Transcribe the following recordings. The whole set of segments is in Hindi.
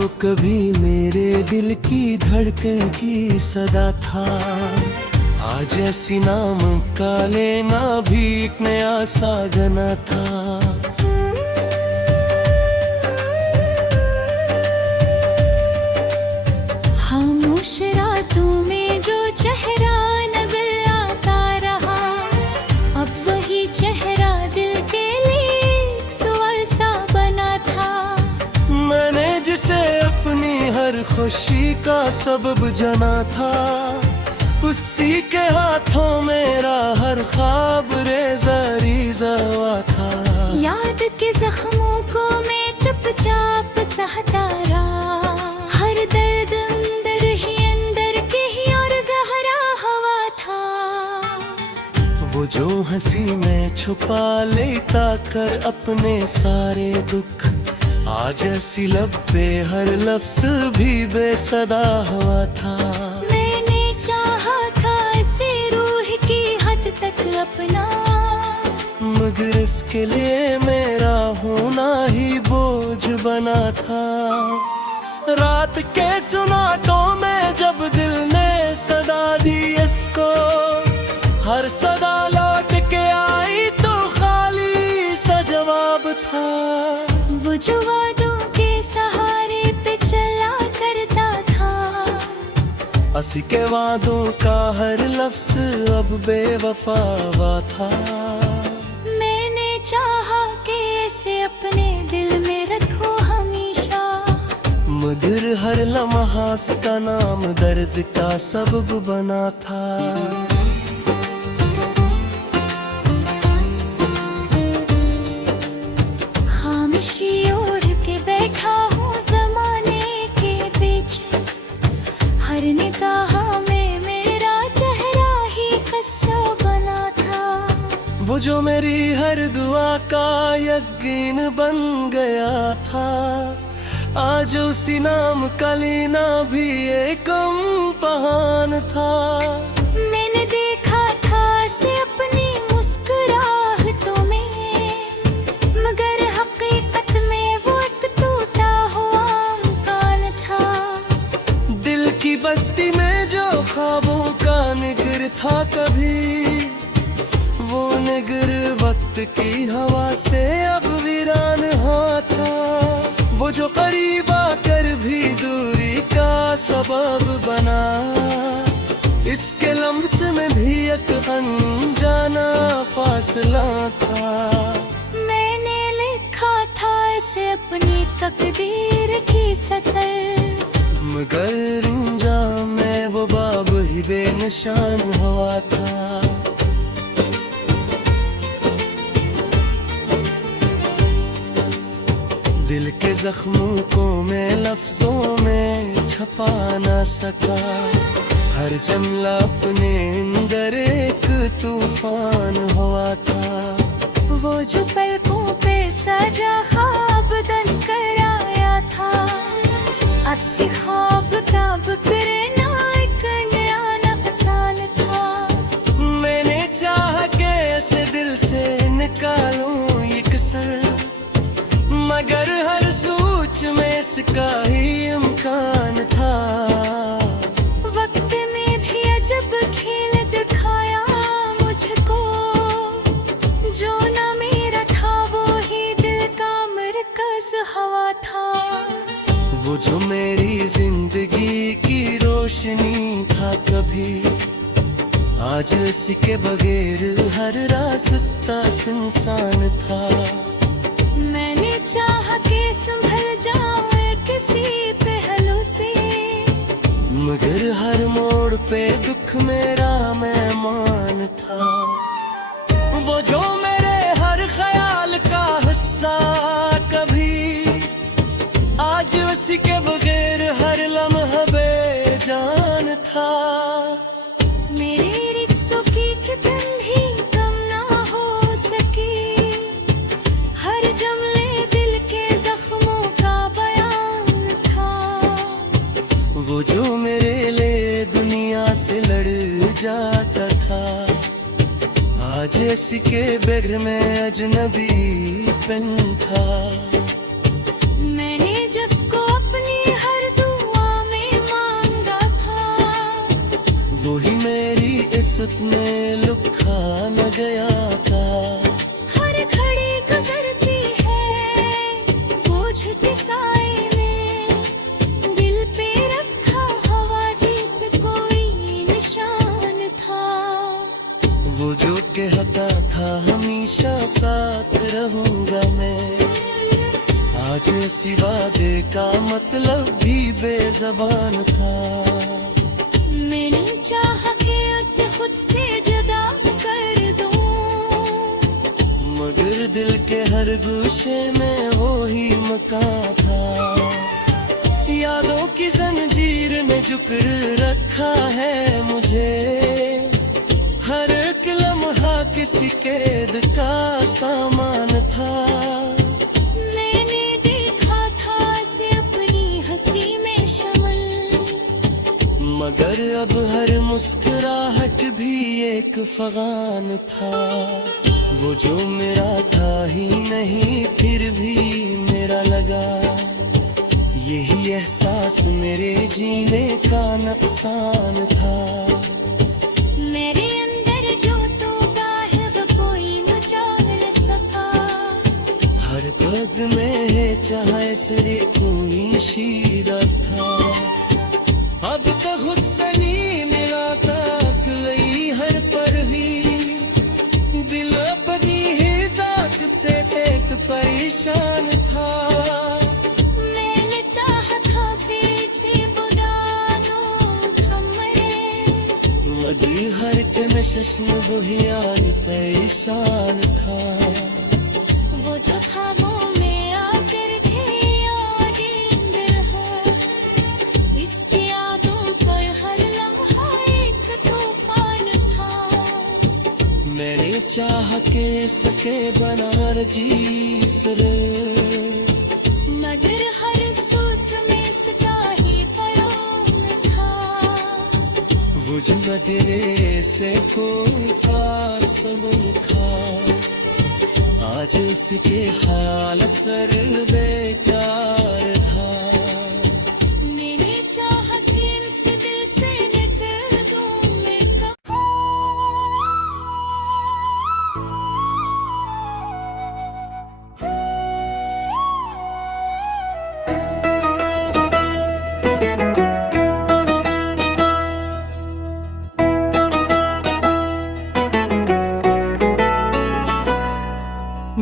जो कभी मेरे दिल की धड़कन की सदा था, आज ऐसी नाम का लेना भी एक नया सा गाना था। खामोश रातों में जो चेहरा नजर आता रहा, अब वही चेहरा दिल के लिए एक सवाल सा बना था। मैंने जिसे अपनी हर खुशी का सबब जाना था, उसी के हाथों मेरा हर ख्वाब रेज़ा हुआ था। याद के जख्मों को मैं चुपचाप सहता रहा, हर दर्द अंदर के ही और गहरा हवा था। वो जो हंसी में छुपा लेता कर अपने सारे दुख, आज ऐसी लब पे हर लफ्ज़ भी बेसदा हुआ था। मैंने चाहा था इसे रूह की हद तक अपना, मगर इसके लिए मेरा होना ही बोझ बना था। रात के सुनाटों में जब दिल ने सदा दी इसको, हर सदा लौट के आई तो खाली सा जवाब था। वो जो वादों के सहारे पे चला करता था, हंसी के वादों का हर लफ्ज़ अब बेवफा हुआ था। मैंने चाहा कि इसे अपने दिल में रखूं हमेशा, मगर हर लम्हा उसका नाम दर्द का सबब बना था। खामोशी ओढ़ के बैठा हूँ ज़माने के पीछे, हर निगाह में मेरा चेहरा ही किस्सा बना था। वो जो मेरी हर दुआ का यकीन बन गया था, आज उसी नाम का लेना भी एक इम्तिहान था। मैंने देखा था इसे अपनी मुस्कुराहटों में, मगर हकीकत में वो एक टूटा हुआ मकान था। दिल की बस्ती में जो ख्वाबों का निगर था कभी, वो निगर वक्त की हवा से अब वीरान हुआ था। वो जो करीब आकर भी दूरी का सबब बना, इसके लम्स में भी एक अनजाना फासला था। मैंने लिखा था इसे अपनी तकदीर की सतर, मगर अंजाम में वो बाब ही बेनिशान हुआ था। दिल के जख्मों को मैं लफ्जों में छपा ना सका, हर जमला अपने अंदर एक तूफान हुआ था। वो जो पलकों पे सजा ख्वाब बन कर आया था, अस्सी ख्वाब का बिखरना एक नया नुकसान था। मैंने चाहा कि ऐसे दिल से निकालूं ये कसर, मगर हर सोच में इसका ही इम्कान था। वक्त ने भी अजब खेल दिखाया मुझको, जो न मेरा था वो ही दिल का मरकज़ हवा था। वो जो मेरी जिंदगी की रोशनी था कभी, आज इसके बगैर हर रास्ता सुनसान था। मैंने चाहा कि संभल जाऊं किसी पहलू से, मगर हर मोड़ पे दुख मेरा मेहमान था। वो जो मेरे हर ख्याल का हिस्सा कभी, आज उसी के बगैर हर लम्हा बेजान था। मेरे रिक्शों की कितन भी कम ना हो सकी, हर जुमले दिल के जख्मों का बयान था। वो जो मेरे लिए दुनिया से लड़ जाता था, आज इसी के बगैर में अजनबी बन था। मैंने जिसको अपनी मेरी इज्जत में लुखा न गया था। हर घड़ी गुजरती है बोझ साए में, दिल पे रखा हवा जिस कोई निशान था। वो जो कहता था हमेशा साथ रहूंगा मैं, आज इसी वादे का मतलब भी बेज़बान था। मैंने चाहा कि उसे खुद से जुदा कर दूं, मगर दिल के हर गोशे में वो ही मकान था। यादों की जंजीर ने जुकर रखा है मुझे, हर एक लम्हा किसी कैद का सामान था। मैंने देखा था इसे अपनी हंसी में शामिल, मगर अब हर मुस्कुराहट भी एक फगान था। वो जो मेरा था ही नहीं फिर भी मेरा लगा, यही एहसास मेरे जीने का नुकसान था। मेरे अंदर जो तो गायब कोई मुझा न सका, हर पग में है चाहे सिरे कोई शीरा था। अब तो खुद से नहीं मिला तक लई हर पर भी, दिल अपनी ही जात से एक परेशान था। मैंने चाहा था से बुला दूं थमे, मदी हर के में शश्न बुहियान परेशान था। वो जो ख्वाबों में आकर थे आज इंदर है, इसकी यादों पर हर लम्हा एक तूफान था। मैंने चाह के सके बनारसी सरे, मगर हर सूस में इसका ही परोन था। वो जो नगरे से कोई कासम खा, आज उसके ख्याल सर बेकार था। मेरे चाहत से दिल से निकल दूं मैं कब।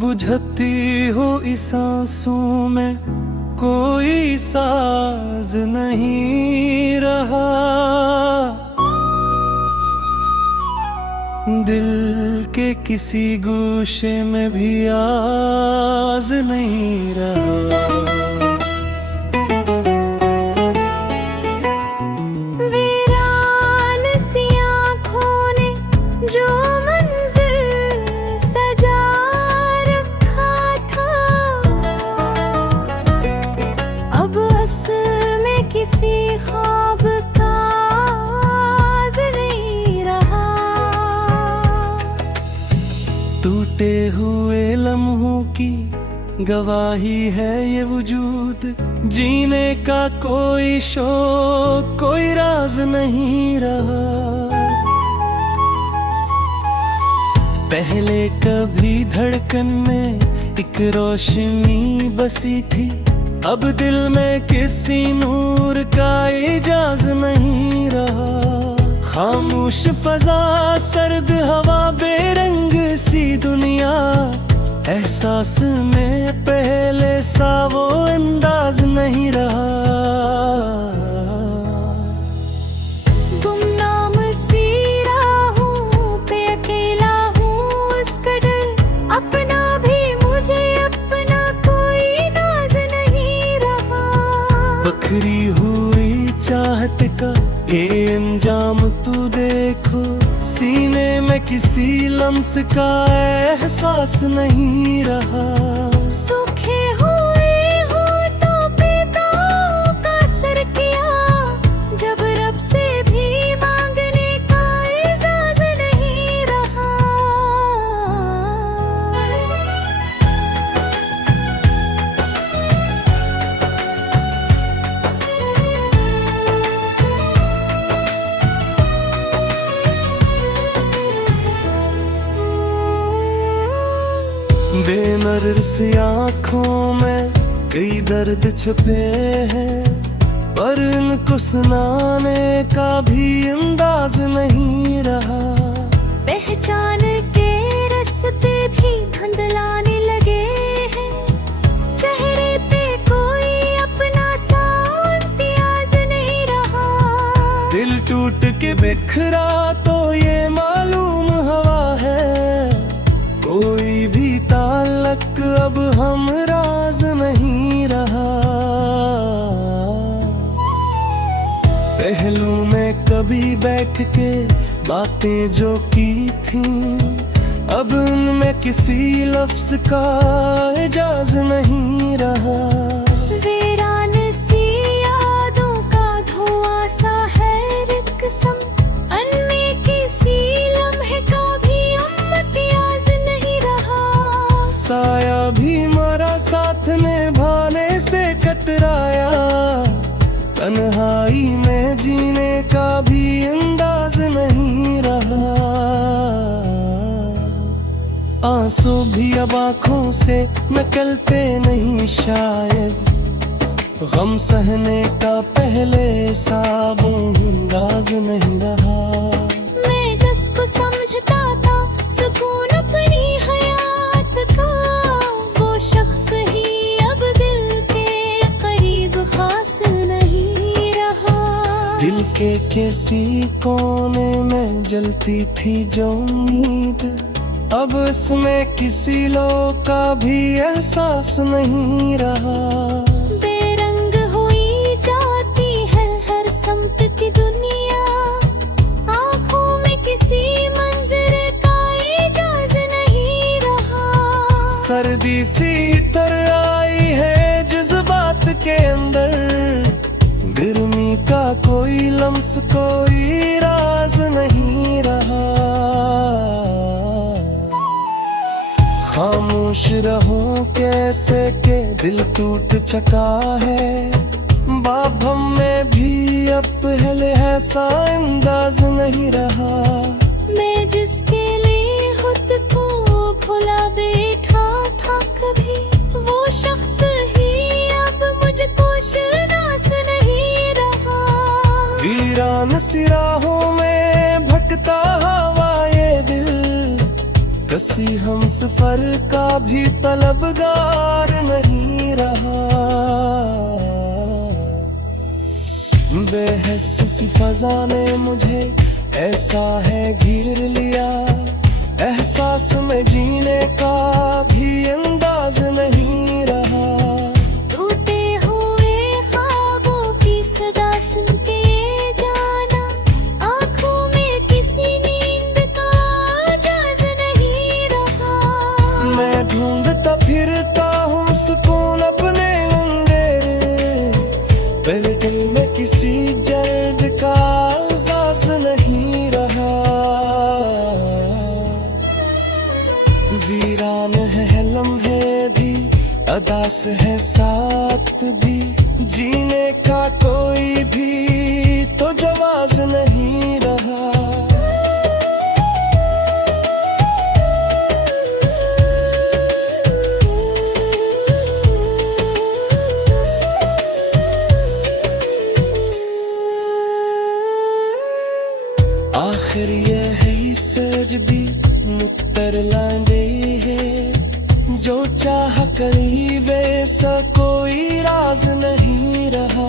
बुझती हो इस सांसों में कोई साज नहीं रहा, दिल के किसी गोशे में भी आज नहीं रहा। वीरान सी आँखों ने जो मंज़िल सजा रखा था, अब असल में किसी ख्वाब का आज़ नहीं रहा। टूटे हुए लम्हों की गवाही है ये वजूद, जीने का कोई शौक कोई राज नहीं रहा। पहले कभी धड़कन में एक रोशनी बसी थी, अब दिल में किसी नूर का इजाज नहीं रहा। खामोश फजा, सर्द हवा, बेरंग सी दुनिया, एहसास में पहले सा वो अंदाज नहीं रहा। गुमनाम सी राहों पे अकेला हूँ इस कदर, अपना भी मुझे अपना कोई नाज नहीं रहा। बखरी हुई चाहत का ये अंजाम तू देखो, सीने में किसी लम्स का एहसास नहीं रहा। सूखे हुए होठों पे दांव का असर किया, जब रब से भी मांगने का इजाज़ नहीं रहा। बेनज़र सी आँखों में कई दर्द छुपे हैं, पर इनको सुनाने का भी अंदाज नहीं रहा। पहचान के रास्ते भी धुंधलाने लगे हैं, चेहरे पे कोई अपना सा इम्तियाज नहीं रहा। दिल टूट के बिखरा तो ये मालूम हवा है, कोई भी ताल्लुक अब हम राज नहीं रहा। पहलू में कभी बैठ के बातें जो की थी, अब उनमें किसी लफ्ज का एजाज नहीं रहा। वीरान सी यादों का धुआं सा है रिक्सम, अन्य किसी लम्हे का भी इम्तियाज नहीं रहा। साया भी मारा साथ निभाने से कतराया, तन्हाई में जीने का भी अंदाज नहीं रहा। आंसू भी अब आँखों से निकलते नहीं शायद, गम सहने का पहले सा वो अंदाज नहीं रहा। मैं जिसको समझता था सुकून अपनी हयात का, वो शख्स ही अब दिल के करीब खास नहीं रहा। दिल के किसी कोने में जलती थी जो उम्मीद, अब इसमें किसी लोग का भी एहसास नहीं रहा। बेरंग हुई जाती है हर समत की दुनिया, आँखों में किसी मंजर का एजाज नहीं रहा। सर्दी सी तर आई है जज्बात के अंदर, गर्मी का कोई लम्स कोई राज नहीं रहा। खामोश रहूं कैसे के दिल टूट चुका है, बाब हम में भी अब पहले ऐसा अंदाज नहीं रहा। मैं जिसके लिए खुद को भुला बैठा था कभी, वो शख्स ही अब मुझको शनास नहीं रहा। वीरान सी राहों में भटका हवा ये दिल, कसी हम सफर का भी तलबगार नहीं रहा। बेहस सी फजा ने मुझे ऐसा है घेर लिया, एहसास में जीने का भी अंदाज नहीं रहा। टूटे हुए ख्वाबों की सदा सुन के जाना, आँखों में किसी नींद का एजाज नहीं रहा। मैं ढूंढता फिरता हूँ सुकून अपने अंधेरे, पर दिल में किसी जर्द का एहसास नहीं रहा। वीरान है लम्हे भी, अदास है साथ भी, जीने का कोई भी तो जवाज नहीं रहा। आखिर ये है सज भी मुत्तर लांडे है, जो चाह करीब ऐसा कोई राज नहीं रहा।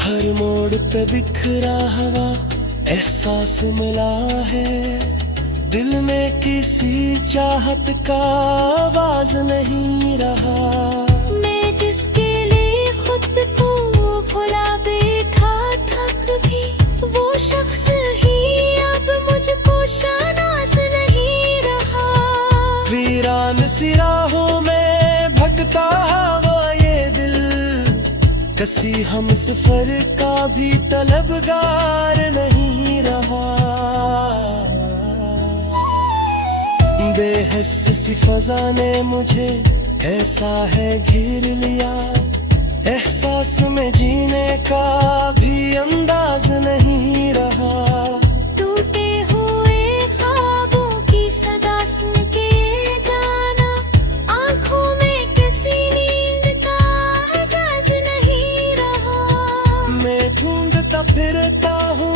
हर मोड़ पे बिखरा हवा एहसास मिला है, दिल में किसी चाहत का आवाज नहीं रहा। मैं जिसके लिए खुद को भुला बैठा था कभी, वो शख्स ही अब मुझको शनास नहीं रहा। वीरान सी राहों में भटका हवा ये दिल, कसी हम सफर का भी तलबगार नहीं रहा। बेहस सी फजा ने मुझे ऐसा है घेर लिया, एहसास में जीने का भी अंदाज नहीं रहा। टूटे हुए ख्वाबों की सदा सुन के जाना, आंखों में किसी नींद का एहसास नहीं रहा। मैं ढूंढता फिरता हूँ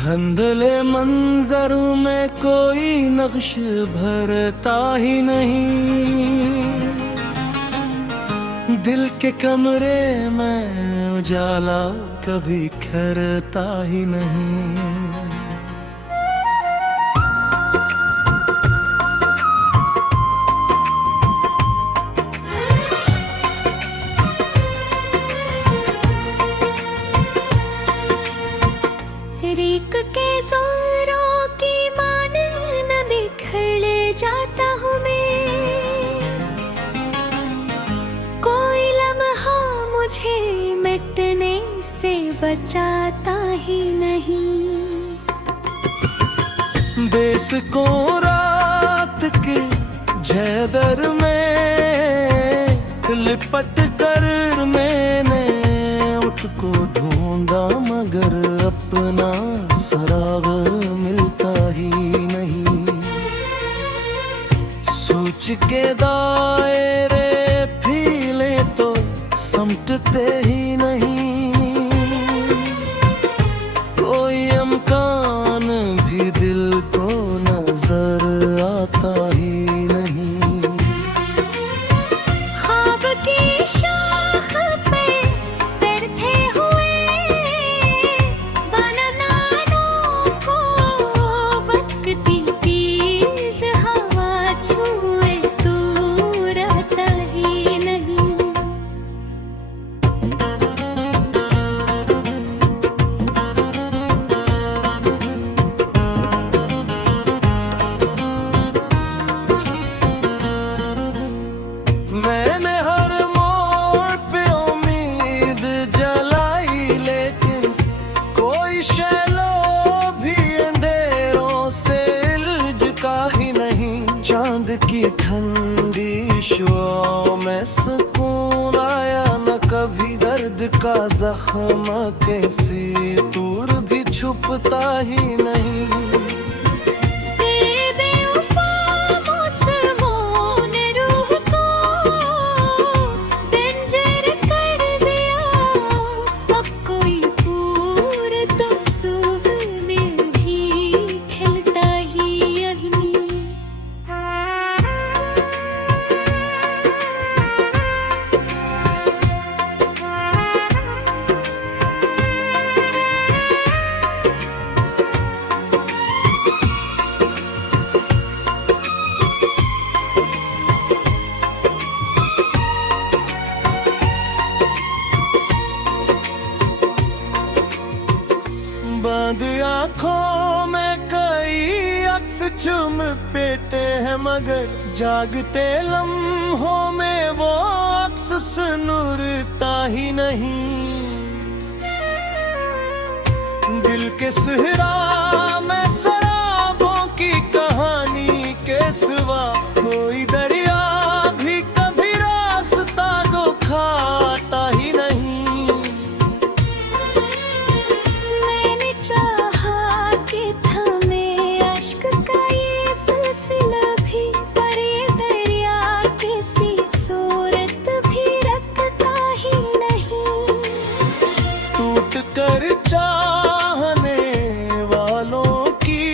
धुंधले मंजरों में कोई नक्श भरता ही नहीं, दिल के कमरे में उजाला कभी खरता ही नहीं। रीक के जोरों की मानन बिखर जाता हूँ मैं, कोई लम्हा मुझे मिटने से बचाता ही नहीं। देश को रात के झैदर में लिपट कर मैंने उसको ढूंढा, मगर अपना सराग मिलता ही नहीं। सोच के दायरे फीले तो समटते ही नहीं, कोई अमकान भी दिल को नजर आता ही नहीं। ख्वाब की शाख पे बैठे हुए बनानाओं को बकती तेज हवा छुए तो रहता ही नहीं। मैंने हर मोड़ पे उम्मीद जलाई, लेकिन कोई शैलो भी अंधेरों से इल्झका ही नहीं। चांद की ठंडी शुआओं में सुकून आया न कभी, दर्द का जख्म कैसी दूर भी छुपता ही नहीं। बंद आँखों में कई अक्स चुम पेते हैं, मगर जागते लम्हों में वो अक्स सुनुरता ही नहीं। दिल के सहरा में शराबों की कहानी के सिवा कोई दरिया भी कभी रास्ता को खाता ही नहीं। चाहा कि थमे अश्क का ये सिलसिला भी, पर ये दरिया किसी सूरत भी रखता ही नहीं। टूट कर चाहने वालों की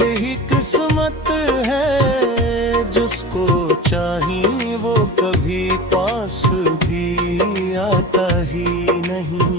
यही किस्मत है, जिसको चाहिए वो कभी पास भी आता ही नहीं।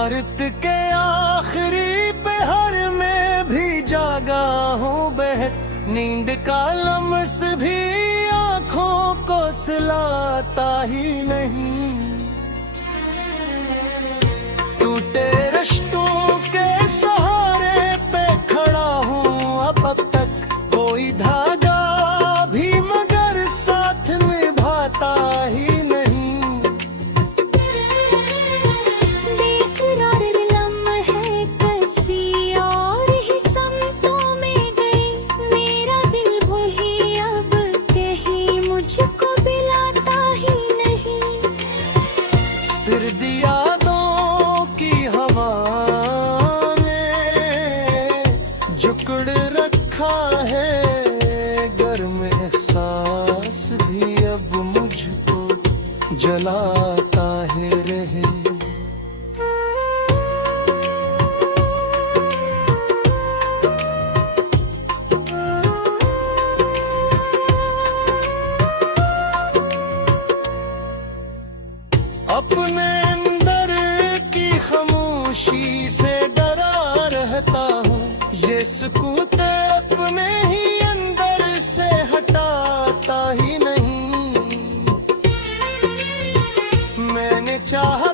भारत के आखिरी पहर में भी जागा हूँ बहक, नींद का लम्स भी आँखों को सिलाता ही नहीं। टूटे रिश्तों के सहारे पे खड़ा हूँ अब तक, कोई धागा भी मगर साथ निभाता ही नहीं। बेकरार लम्हे कसी और ही समतों में गई, मेरा दिल वही अब कहीं मुझको बिलाता ही नहीं। सिर दिया की हवा ने जुकड़ रखा है, गर्म एहसास भी अब मुझको जलाता है रहे। अपने खामोशी से डरा रहता हूँ, ये सुकूत अपने ही अंदर से हटाता ही नहीं। मैंने चाहा